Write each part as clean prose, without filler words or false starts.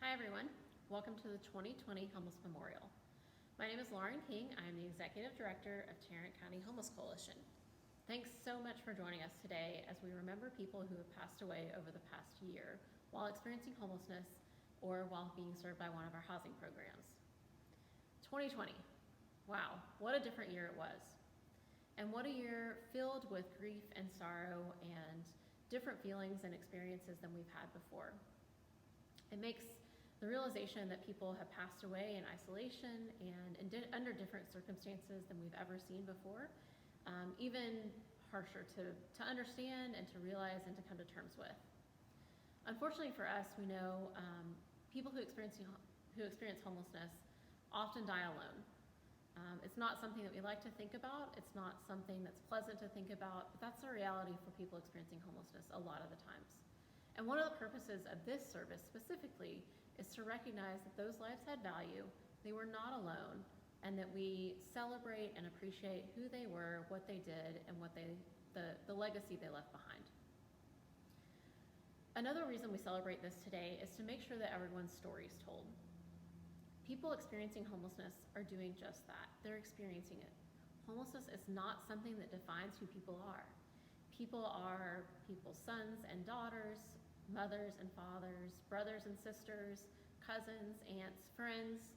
Hi everyone, welcome to the 2020 Homeless Memorial. My name is Lauren King. I am the Executive Director of Tarrant County Homeless Coalition. Thanks so much for joining us today as we remember people who have passed away over the past year while experiencing homelessness or while being served by one of our housing programs. 2020, wow, what a different year it was. And what a year filled with grief and sorrow and different feelings and experiences than we've had before. It makes the realization that people have passed away in isolation and under different circumstances than we've ever seen before, even harsher to understand and to realize and to come to terms with. Unfortunately for us, we know people who experience homelessness often die alone. It's not something that we like to think about. It's not something that's pleasant to think about, but that's the reality for people experiencing homelessness a lot of the times. And one of the purposes of this service specifically is to recognize that those lives had value, they were not alone, and that we celebrate and appreciate who they were, what they did, and the legacy they left behind. Another reason we celebrate this today is to make sure that everyone's story is told. People experiencing homelessness are doing just that. They're experiencing it. Homelessness is not something that defines who people are. People are people's sons and daughters, mothers and fathers, brothers and sisters, cousins, aunts, friends.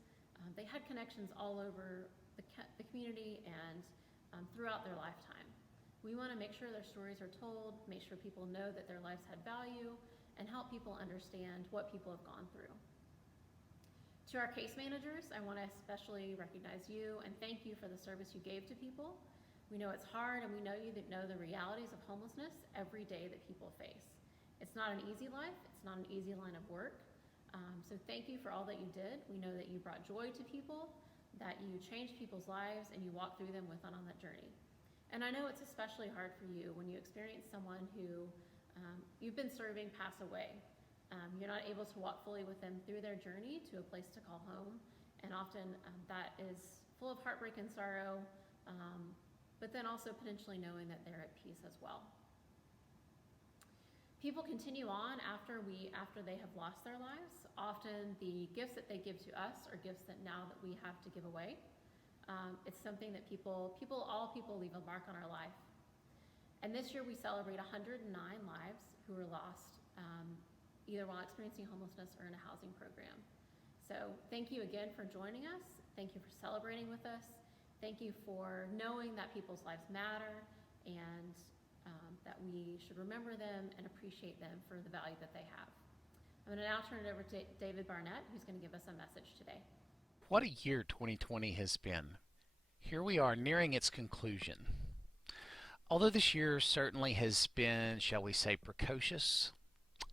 They had connections all over the community and throughout their lifetime. We want to make sure their stories are told, make sure people know that their lives had value, and help people understand what people have gone through. To our case managers, I want to especially recognize you and thank you for the service you gave to people. We know it's hard, and we know you that know the realities of homelessness every day that people face. It's not an easy life. It's not an easy line of work. So thank you for all that you did. We know that you brought joy to people, that you changed people's lives, and you walked through them with them on that journey. And I know it's especially hard for you when you experience someone who you've been serving pass away. You're not able to walk fully with them through their journey to a place to call home. And often that is full of heartbreak and sorrow, but then also potentially knowing that they're at peace as well. People continue on after they have lost their lives. Often the gifts that they give to us are gifts that now that we have to give away. It's something that all people leave a mark on our life. And this year we celebrate 109 lives who were lost either while experiencing homelessness or in a housing program. So thank you again for joining us. Thank you for celebrating with us. Thank you for knowing that people's lives matter and that we should remember them and appreciate them for the value that they have. I'm going to now turn it over to David Barnett, who's going to give us a message today. What a year 2020 has been. Here we are nearing its conclusion. Although this year certainly has been, shall we say, precocious,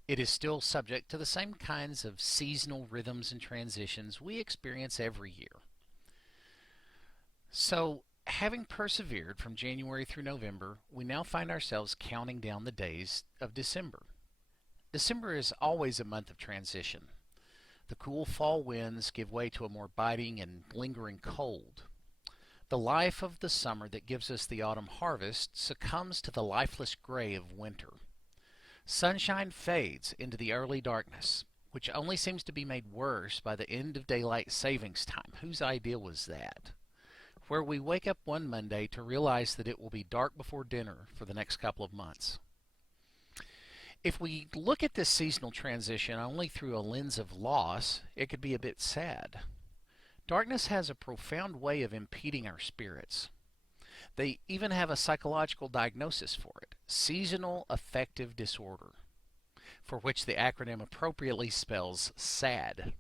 it is still subject to the same kinds of seasonal rhythms and transitions we experience every year. So, having persevered from January through November, we now find ourselves counting down the days of December. December is always a month of transition. The cool fall winds give way to a more biting and lingering cold. The life of the summer that gives us the autumn harvest succumbs to the lifeless gray of winter. Sunshine fades into the early darkness, which only seems to be made worse by the end of daylight savings time. Whose idea was that? Where we wake up one Monday to realize that it will be dark before dinner for the next couple of months. If we look at this seasonal transition only through a lens of loss, it could be a bit sad. Darkness has a profound way of impeding our spirits. They even have a psychological diagnosis for it, seasonal affective disorder, for which the acronym appropriately spells SAD.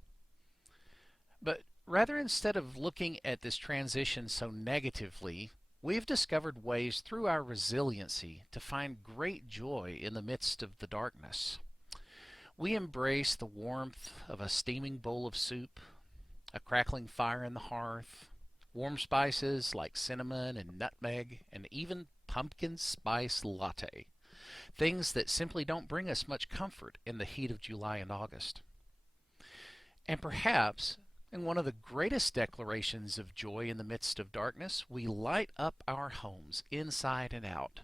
But rather, instead of looking at this transition so negatively, we've discovered ways through our resiliency to find great joy in the midst of the darkness. We embrace the warmth of a steaming bowl of soup, a crackling fire in the hearth, warm spices like cinnamon and nutmeg, and even pumpkin spice latte, things that simply don't bring us much comfort in the heat of July and August. And perhaps, in one of the greatest declarations of joy in the midst of darkness, we light up our homes inside and out.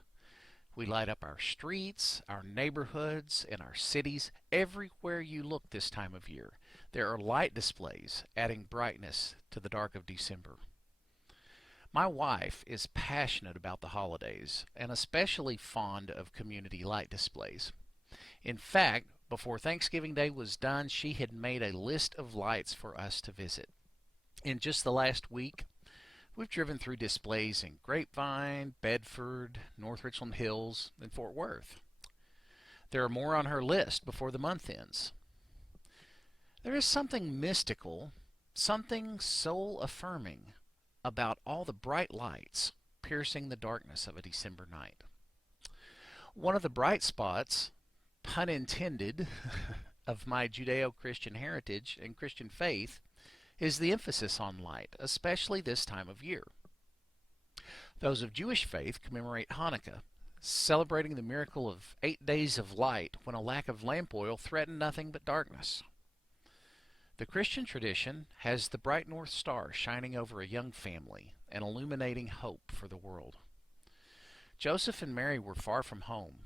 We light up our streets, our neighborhoods, and our cities everywhere you look this time of year. There are light displays adding brightness to the dark of December. My wife is passionate about the holidays and especially fond of community light displays. In fact, before Thanksgiving Day was done, she had made a list of lights for us to visit. In just the last week, we've driven through displays in Grapevine, Bedford, North Richland Hills, and Fort Worth. There are more on her list before the month ends. There is something mystical, something soul affirming about all the bright lights piercing the darkness of a December night. One of the bright spots, pun intended, of my Judeo-Christian heritage and Christian faith is the emphasis on light, especially this time of year. Those of Jewish faith commemorate Hanukkah, celebrating the miracle of 8 days of light when a lack of lamp oil threatened nothing but darkness. The Christian tradition has the bright North Star shining over a young family and illuminating hope for the world. Joseph and Mary were far from home,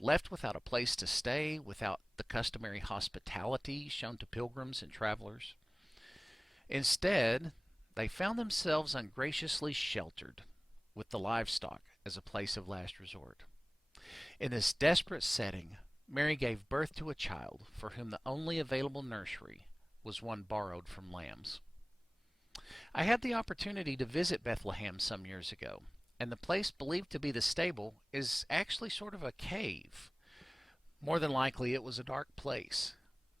left without a place to stay, without the customary hospitality shown to pilgrims and travelers. Instead, they found themselves ungraciously sheltered, with the livestock as a place of last resort. In this desperate setting, Mary gave birth to a child for whom the only available nursery was one borrowed from lambs. I had the opportunity to visit Bethlehem some years ago, and the place believed to be the stable is actually sort of a cave. More than likely it was a dark place.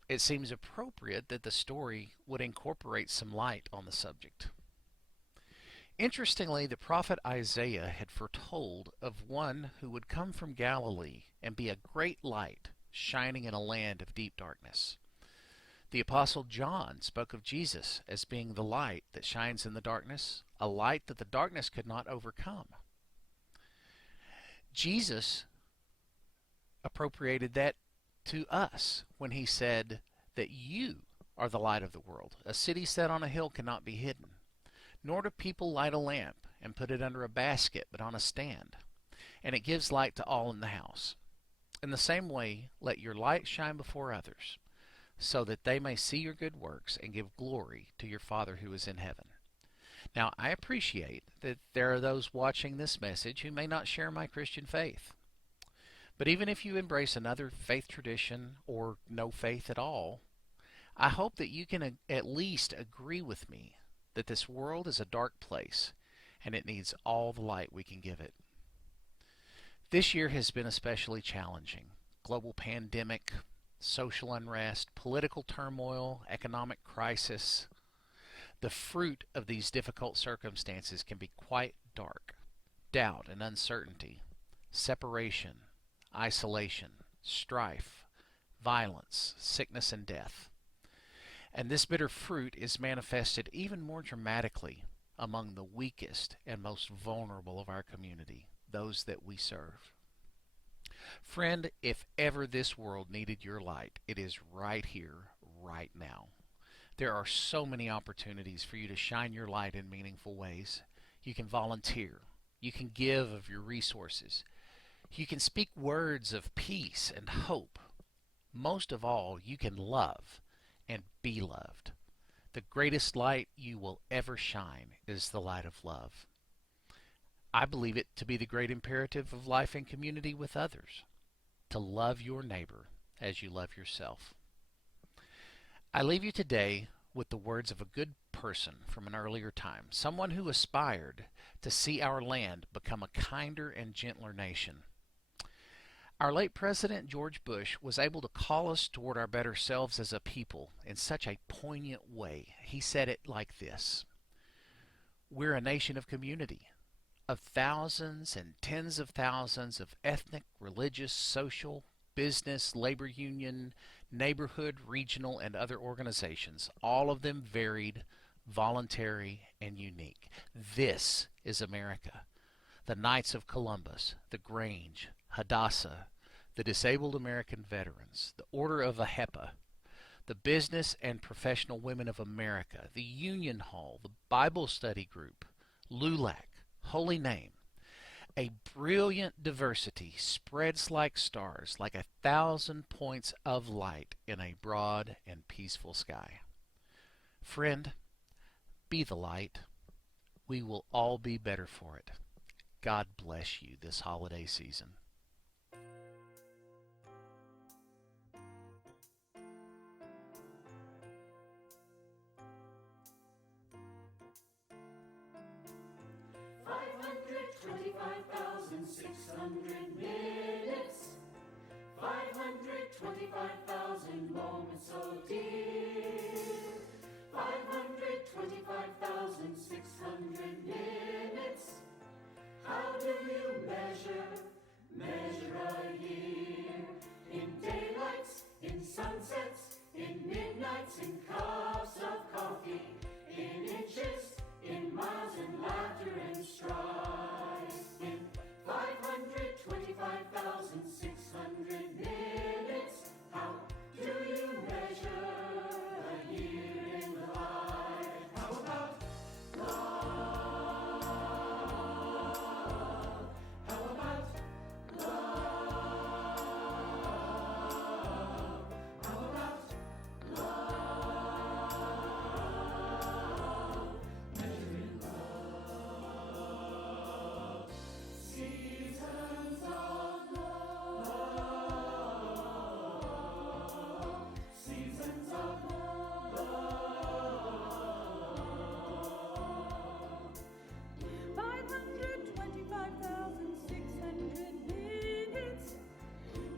It seems appropriate that the story would incorporate some light on the subject. Interestingly, the prophet Isaiah had foretold of one who would come from Galilee and be a great light shining in a land of deep darkness. The Apostle John spoke of Jesus as being the light that shines in the darkness, a light that the darkness could not overcome. Jesus appropriated that to us when he said that you are the light of the world. A city set on a hill cannot be hidden. Nor do people light a lamp and put it under a basket, but on a stand, and it gives light to all in the house. In the same way, let your light shine before others, so that they may see your good works and give glory to your Father who is in heaven. Now, I appreciate that there are those watching this message who may not share my Christian faith. But even if you embrace another faith tradition or no faith at all, I hope that you can at least agree with me that this world is a dark place and it needs all the light we can give it. This year has been especially challenging. Global pandemic, social unrest, political turmoil, economic crisis. The fruit of these difficult circumstances can be quite dark. Doubt and uncertainty, separation, isolation, strife, violence, sickness, and death. And this bitter fruit is manifested even more dramatically among the weakest and most vulnerable of our community, those that we serve. Friend, if ever this world needed your light, it is right here, right now. There are so many opportunities for you to shine your light in meaningful ways. You can volunteer. You can give of your resources. You can speak words of peace and hope. Most of all, you can love and be loved. The greatest light you will ever shine is the light of love. I believe it to be the great imperative of life and community with others, to love your neighbor as you love yourself. I leave you today with the words of a good person from an earlier time, someone who aspired to see our land become a kinder and gentler nation. Our late President George Bush was able to call us toward our better selves as a people in such a poignant way. He said it like this: "We're a nation of community, of thousands and tens of thousands of ethnic, religious, social, business, labor union, neighborhood, regional, and other organizations, all of them varied, voluntary, and unique. This is America. The Knights of Columbus, the Grange, Hadassah, the Disabled American Veterans, the Order of AHEPA, the Business and Professional Women of America, the Union Hall, the Bible Study Group, LULAC, Holy Name. A brilliant diversity spreads like stars, like 1,000 points of light in a broad and peaceful sky." Friend, be the light. We will all be better for it. God bless you this holiday season. minutes, 525,000 moments so dear, 525,600 minutes. How do you measure a year? In daylights, in sunsets, in midnights, in cups of coffee, in inches, in miles, in laughter and strife. In 525,600 minutes, how do you measure a year in the life? How about love? How about love? How about love? Measuring love. Seasons of love. Seasons of love. 525,600 minutes,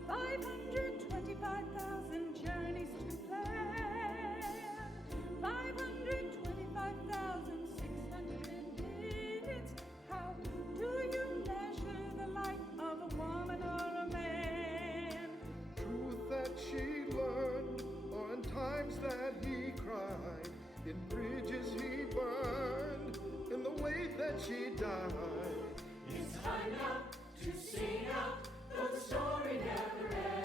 525,000 journeys to plan, 525,600 minutes. How do you measure the life of a woman or a man? Truth that she learned on times that he cried, in bridges he burned, in the way that she died. It's time now to sing out, though the story never ends.